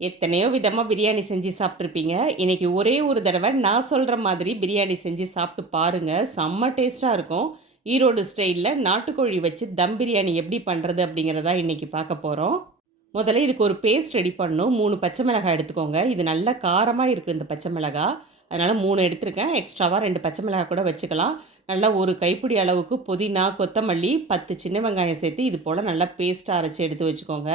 எத்தனையோ விதமா பிரியாணி செஞ்சு சாப்பிட்ருப்பீங்க. இன்னைக்கு ஒரே ஒரு தடவ நான் சொல்ற மாதிரி பிரியாணி செஞ்சு சாப்பிட்டு பாருங்க. செம்ம டேஸ்ட்டா இருக்கும். ஈரோடு ஸ்டைல்ல நாட்டுக்கோழி வச்சு தம் பிரியாணி எப்படி பண்றது அப்படிங்கிறத தான் இன்னைக்கு பார்க்க போறோம். முதல்ல இதுக்கு ஒரு பேஸ்ட் ரெடி பண்ணணும். 3 பச்சை மிளகாய் எடுத்துக்கோங்க. இது நல்லா காரமா இருக்கு இந்த பச்சை மிளகாய். அதனால 3 எடுத்திருக்கேன். எக்ஸ்ட்ராவா 2 பச்சை மிளகாய் கூட வச்சுக்கலாம். நல்லா ஒரு கைப்பிடி அளவுக்கு புதினா, கொத்தமல்லி, 10 சின்ன வெங்காயம் சேர்த்து இது போல நல்லா பேஸ்ட்டா அரைச்சு எடுத்து வச்சுக்கோங்க.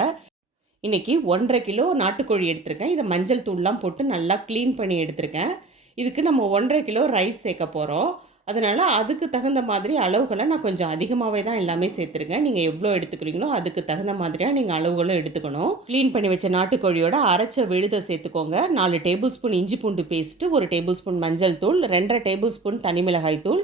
இன்னைக்கு 1 1/2 கிலோ நாட்டுக்கோழி எடுத்திருக்கேன். இத மஞ்சள் தூள்லாம் போட்டு நல்லா க்ளீன் பண்ணி எடுத்திருக்கேன். இதுக்கு நம்ம 1 1/2 கிலோ ரைஸ் சேர்க்க போறோம். அதனால அதுக்கு தகுந்த மாதிரி அளவுகள நான் கொஞ்சம் அதிகமாவே தான் எல்லாமே சேர்த்துருக்கேன். நீங்க எவ்வளோ எடுத்துக்கிறீங்களோ அதுக்கு தகுந்த மாதிரியா நீங்க அளவுகளும் எடுத்துக்கணும். க்ளீன் பண்ணி வச்ச நாட்டுக்கோழியோட அரைச்ச விழுத சேர்த்துக்கோங்க. 4 டேபிள் ஸ்பூன் இஞ்சி பூண்டு பேஸ்ட்டு, 1 டேபிள் ஸ்பூன் மஞ்சள் தூள், 2 1/2 டேபிள் ஸ்பூன் தனி மிளகாய் தூள்,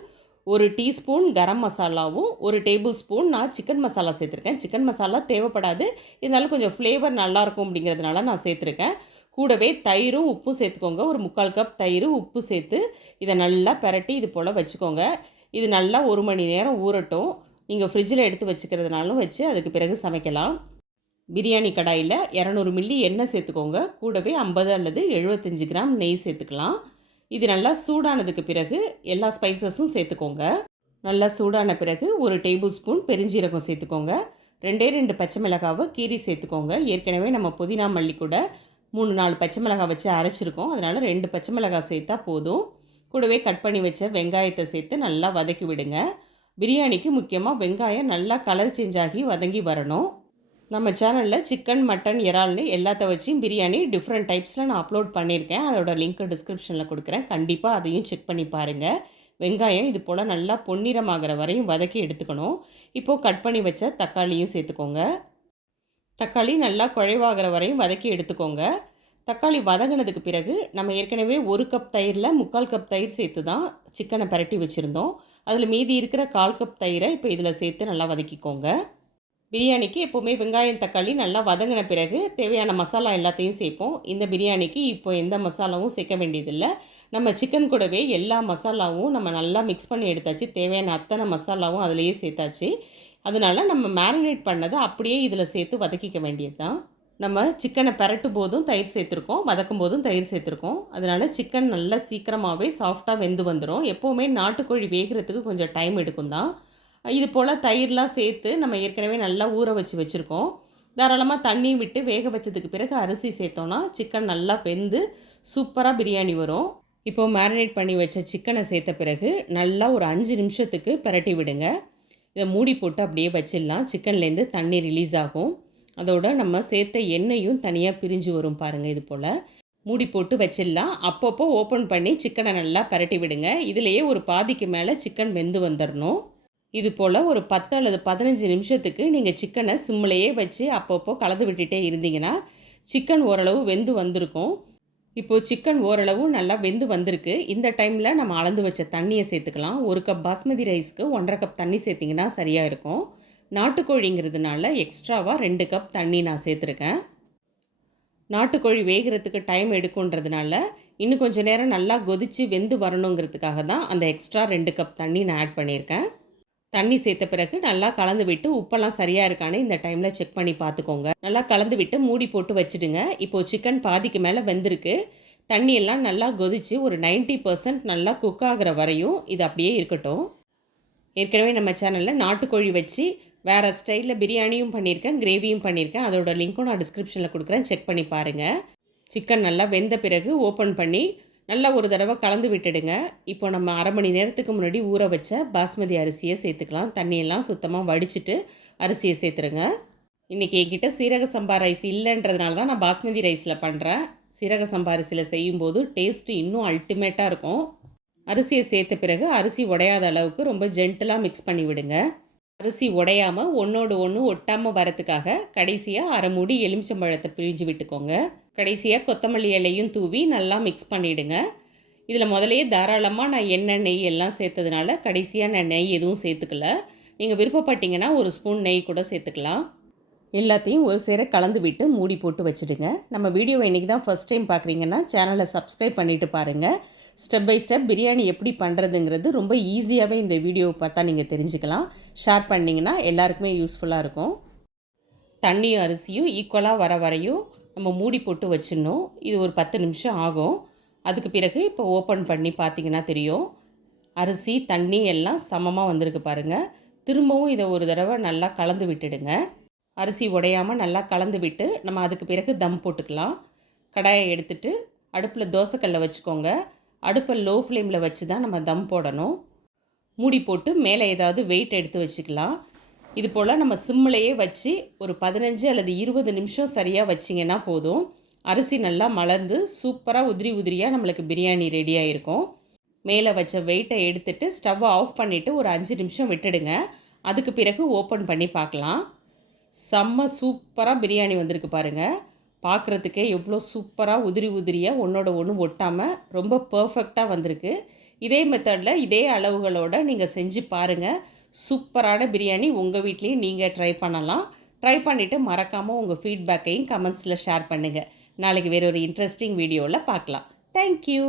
1 டீஸ்பூன் கரம் மசாலாவும், 1 டேபிள் ஸ்பூன் நான் சிக்கன் மசாலா சேர்த்துருக்கேன். சிக்கன் மசாலா தேவைப்படாது. இருந்தாலும் கொஞ்சம் ஃப்ளேவர் நல்லாயிருக்கும் அப்படிங்கிறதுனால நான் சேர்த்துருக்கேன். கூடவே தயிரும் உப்பும் சேர்த்துக்கோங்க. ஒரு 3/4 கப் தயிர், உப்பு சேர்த்து இதை நல்லா பெரட்டி இது போல் வச்சுக்கோங்க. இது நல்லா 1 மணி நேரம் ஊறட்டும். நீங்கள் ஃப்ரிட்ஜில் எடுத்து வச்சுக்கிறதுனாலும் வச்சு அதுக்கு பிறகு சமைக்கலாம். பிரியாணி கடாயில் 200 மில்லி எண்ணெய் சேர்த்துக்கோங்க. கூடவே 50 அல்லது 75 கிராம் நெய் சேர்த்துக்கலாம். இது நல்லா சூடானதுக்கு பிறகு எல்லா ஸ்பைசஸும் சேர்த்துக்கோங்க. நல்லா சூடான பிறகு 1 டேபிள் ஸ்பூன் பெருஞ்சீரகம் சேர்த்துக்கோங்க. 2 பச்சை மிளகாவை கீரி சேர்த்துக்கோங்க. ஏற்கனவே நம்ம புதினா மல்லி கூட 3 4 பச்சை மிளகாய் வச்சு அரைச்சிருக்கோம். அதனால் 2 பச்சை மிளகாய் சேர்த்தா போதும். கூடவே கட் பண்ணி வச்ச வெங்காயத்தை சேர்த்து நல்லா வதக்கி விடுங்க. பிரியாணிக்கு முக்கியமாக வெங்காயம் நல்லா கலர் சேஞ்ச் ஆகி வதங்கி வரணும். நம்ம சேனலில் சிக்கன், மட்டன், இறால்னு எல்லாத்த வச்சும் பிரியாணி டிஃப்ரெண்ட் டைப்ஸில் நான் அப்லோட் பண்ணியிருக்கேன். அதோட லிங்க்கு டிஸ்கிரிப்ஷனில் கொடுக்குறேன். கண்டிப்பாக அதையும் செக் பண்ணி பாருங்கள். வெங்காயம் இது போல் நல்லா பொன்னிறமாகிற வரையும் வதக்கி எடுத்துக்கணும். இப்போது கட் பண்ணி வச்ச தக்காளியும் சேர்த்துக்கோங்க. தக்காளி நல்லா குழைவாகிற வரையும் வதக்கி எடுத்துக்கோங்க. தக்காளி வதங்கினதுக்கு பிறகு நம்ம ஏற்கனவே 1 கப் தயிரில் 3/4 கப் தயிர் சேர்த்து தான் சிக்கனை பரட்டி வச்சுருந்தோம். அதில் மீதி இருக்கிற 1/4 கப் தயிரை இப்போ இதில் சேர்த்து நல்லா வதக்கிக்கோங்க. பிரியாணிக்கு எப்போவுமே வெங்காயம், தக்காளி நல்லா வதங்கின பிறகு தேவையான மசாலா எல்லாத்தையும் சேர்ப்போம். இந்த பிரியாணிக்கு இப்போ எந்த மசாலாவும் சேர்க்க வேண்டியதில்லை. நம்ம சிக்கன் கூடவே எல்லா மசாலாவும் நம்ம நல்லா மிக்ஸ் பண்ணி எடுத்தாச்சு. தேவையான அத்தனை மசாலாவும் அதிலேயே சேர்த்தாச்சு. அதனால நம்ம மேரினேட் பண்ணதை அப்படியே இதில் சேர்த்து வதக்கிக்க வேண்டியது தான். நம்ம சிக்கனை பெரட்டும் போதும் தயிர் சேர்த்துருக்கோம், வதக்கும் போதும் தயிர் சேர்த்துருக்கோம். அதனால் சிக்கன் நல்லா சீக்கிரமாகவே சாஃப்டாக வெந்து வந்துடும். எப்போவுமே நாட்டுக்கோழி வேகிறதுக்கு கொஞ்சம் டைம் எடுக்கும் தான். இது போல் தயிர்லாம் சேர்த்து நம்ம ஏற்கனவே நல்லா ஊற வச்சுருக்கோம். தாராளமாக தண்ணி விட்டு வேக வச்சதுக்கு பிறகு அரிசி சேர்த்தோன்னா சிக்கன் நல்லா வெந்து சூப்பராக பிரியாணி வரும். இப்போது மேரினேட் பண்ணி வச்ச சிக்கனை சேர்த்த பிறகு நல்லா ஒரு 5 நிமிஷத்துக்கு பரட்டி விடுங்க. இதை மூடி போட்டு அப்படியே வச்சிடலாம். சிக்கன்லேருந்து தண்ணி ரிலீஸ் ஆகும். அதோட நம்ம சேர்த்த எண்ணெயும் தனியாக பிரிஞ்சு வரும் பாருங்கள். இது போல் மூடி போட்டு வச்சிடலாம். அப்பப்போ ஓப்பன் பண்ணி சிக்கனை நல்லா பரட்டி விடுங்க. இதிலேயே ஒரு பாதிக்கு மேலே சிக்கன் வெந்து வந்துடணும். இது போல் ஒரு 10 அல்லது 15 நிமிஷத்துக்கு நீங்கள் சிக்கனை சிம்மிலேயே வச்சு அப்பப்போ கலந்து விட்டுட்டே இருந்தீங்கன்னா சிக்கன் ஓரளவு வெந்து வந்திருக்கும். இப்போது சிக்கன் ஓரளவு நல்லா வெந்து வந்திருக்கு. இந்த டைமில் நம்ம அளந்து வச்ச தண்ணியை சேர்த்துக்கலாம். 1 கப் பாஸ்மதி ரைஸ்க்கு 1 1/2 கப் தண்ணி சேர்த்திங்கன்னா சரியாக இருக்கும். நாட்டுக்கோழிங்கிறதுனால எக்ஸ்ட்ராவாக 2 கப் தண்ணி நான் சேர்த்துருக்கேன். நாட்டுக்கோழி வேகிறதுக்கு டைம் எடுக்குன்றதுனால இன்னும் கொஞ்சம் நேரம் நல்லா கொதித்து வெந்து வரணுங்கிறதுக்காக தான் அந்த எக்ஸ்ட்ரா 2 கப் தண்ணி நான் ஆட் பண்ணியிருக்கேன். தண்ணி சேர்த்த பிறகு நல்லா கலந்து விட்டு உப்பெல்லாம் சரியாக இருக்கான்னு இந்த டைமில் செக் பண்ணி பார்த்துக்கோங்க. நல்லா கலந்து விட்டு மூடி போட்டு வச்சுடுங்க. இப்போது சிக்கன் பாதிக்கு மேலே வெந்திருக்கு. தண்ணியெல்லாம் நல்லா கொதித்து ஒரு 90% நல்லா குக் ஆகிற வரையும் இது அப்படியே இருக்கட்டும். ஏற்கனவே நம்ம சேனலில் நாட்டுக்கோழி வச்சு வேறு ஸ்டைலில் பிரியாணியும் பண்ணியிருக்கேன், கிரேவியும் பண்ணியிருக்கேன். அதோட லிங்க்கும் நான் டிஸ்கிரிப்ஷனில் கொடுக்குறேன், செக் பண்ணி பாருங்கள். சிக்கன் நல்லா வெந்த பிறகு ஓப்பன் பண்ணி நல்லா ஒரு தடவை கலந்து விட்டுடுங்க. இப்போ நம்ம 1/2 மணி நேரத்துக்கு முன்னாடி ஊற வச்ச பாஸ்மதி அரிசியை சேர்த்துக்கலாம். தண்ணியெல்லாம் சுத்தமாக வடிச்சிட்டு அரிசியை சேர்த்துருங்க. இன்றைக்கி என்கிட்ட சீரக சம்பா ரைஸ் இல்லைன்றதுனால தான் நான் பாஸ்மதி ரைஸில் பண்ணுறேன். சீரக சம்பா அரிசியில் செய்யும்போது டேஸ்ட்டு இன்னும் அல்டிமேட்டாக இருக்கும். அரிசியை சேர்த்த பிறகு அரிசி உடையாத அளவுக்கு ரொம்ப ஜென்டிலாக மிக்ஸ் பண்ணி விடுங்க. அரிசி உடையாமல் ஒன்றோடு ஒன்று ஒட்டாமல் வரத்துக்காக கடைசியாக 1/2 மூடி எலுமிச்சம்பழத்தை பிழிஞ்சு விட்டுக்கோங்க. கடைசியாக கொத்தமல்லி இலையும் தூவி நல்லா மிக்ஸ் பண்ணிவிடுங்க. இதில் முதலையே தாராளமாக நான் எண்ணெய், நெய் எல்லாம் சேர்த்ததுனால கடைசியாக நான் நெய் எதுவும் சேர்த்துக்கல. நீங்கள் விருப்பப்பட்டீங்கன்னா 1 ஸ்பூன் நெய் கூட சேர்த்துக்கலாம். எல்லாத்தையும் ஒரு சேர கலந்து விட்டு மூடி போட்டு வச்சுடுங்க. நம்ம வீடியோவை இன்றைக்கி தான் ஃபஸ்ட் டைம் பார்க்குறீங்கன்னா சேனலை சப்ஸ்கிரைப் பண்ணிவிட்டு பாருங்கள். ஸ்டெப் பை ஸ்டெப் பிரியாணி எப்படி பண்ணுறதுங்கிறது ரொம்ப ஈஸியாகவே இந்த வீடியோவை பார்த்தா நீங்கள் தெரிஞ்சுக்கலாம். ஷேர் பண்ணிங்கன்னா எல்லாருக்குமே யூஸ்ஃபுல்லாக இருக்கும். தண்ணியும் அரிசியும் ஈக்குவலாக வர வரையும் நம்ம மூடி போட்டு வச்சிடணும். இது ஒரு 10 நிமிஷம் ஆகும். அதுக்கு பிறகு இப்போ ஓப்பன் பண்ணி பார்த்தீங்கன்னா தெரியும். அரிசி, தண்ணி எல்லாம் சமமாக வந்திருக்கு பாருங்கள். திரும்பவும் இதை ஒரு தடவை நல்லா கலந்து விட்டுடுங்க. அரிசி உடையாமல் நல்லா கலந்து விட்டு நம்ம அதுக்கு பிறகு தம் போட்டுக்கலாம். கடாயை எடுத்துட்டு அடுப்பில் தோசைக்கல்லை வச்சுக்கோங்க. அடுப்பை லோ ஃப்ளேமில் வச்சு தான் நம்ம தம் போடணும். மூடி போட்டு மேலே ஏதாவது வெயிட் எடுத்து வச்சுக்கலாம். இது போல் நம்ம சிம்மிலையே வச்சு ஒரு 15 அல்லது 20 நிமிஷம் சரியாக வச்சிங்கன்னா போதும். அரிசி நல்லா மலர்ந்து சூப்பராக உதிரி உதிரியாக நம்மளுக்கு பிரியாணி ரெடியாக இருக்கும். மேலே வச்ச வெயிட்டை எடுத்துட்டு ஸ்டவ்வை ஆஃப் பண்ணிவிட்டு ஒரு 5 நிமிஷம் விட்டுடுங்க. அதுக்கு பிறகு ஓப்பன் பண்ணி பார்க்கலாம். செம்ம சூப்பராக பிரியாணி வந்திருக்கு பாருங்கள். பார்க்குறதுக்கே எவ்வளோ சூப்பராக உதிரி உதிரியாக ஒன்றோட ஒன்று ஒட்டாமல் ரொம்ப பர்ஃபெக்டாக வந்திருக்கு. இதே மெத்தடில் இதே அளவுகளோடு நீங்கள் செஞ்சு பாருங்கள். சூப்பரான பிரியாணி உங்கள் வீட்லேயும் நீங்கள் ட்ரை பண்ணலாம். ட்ரை பண்ணிவிட்டு மறக்காமல் உங்கள் ஃபீட்பேக்கையும் கமெண்ட்ஸில் ஷேர் பண்ணுங்கள். நாளைக்கு வேறு ஒரு இன்ட்ரெஸ்டிங் வீடியோவில் பார்க்கலாம். தேங்க்யூ.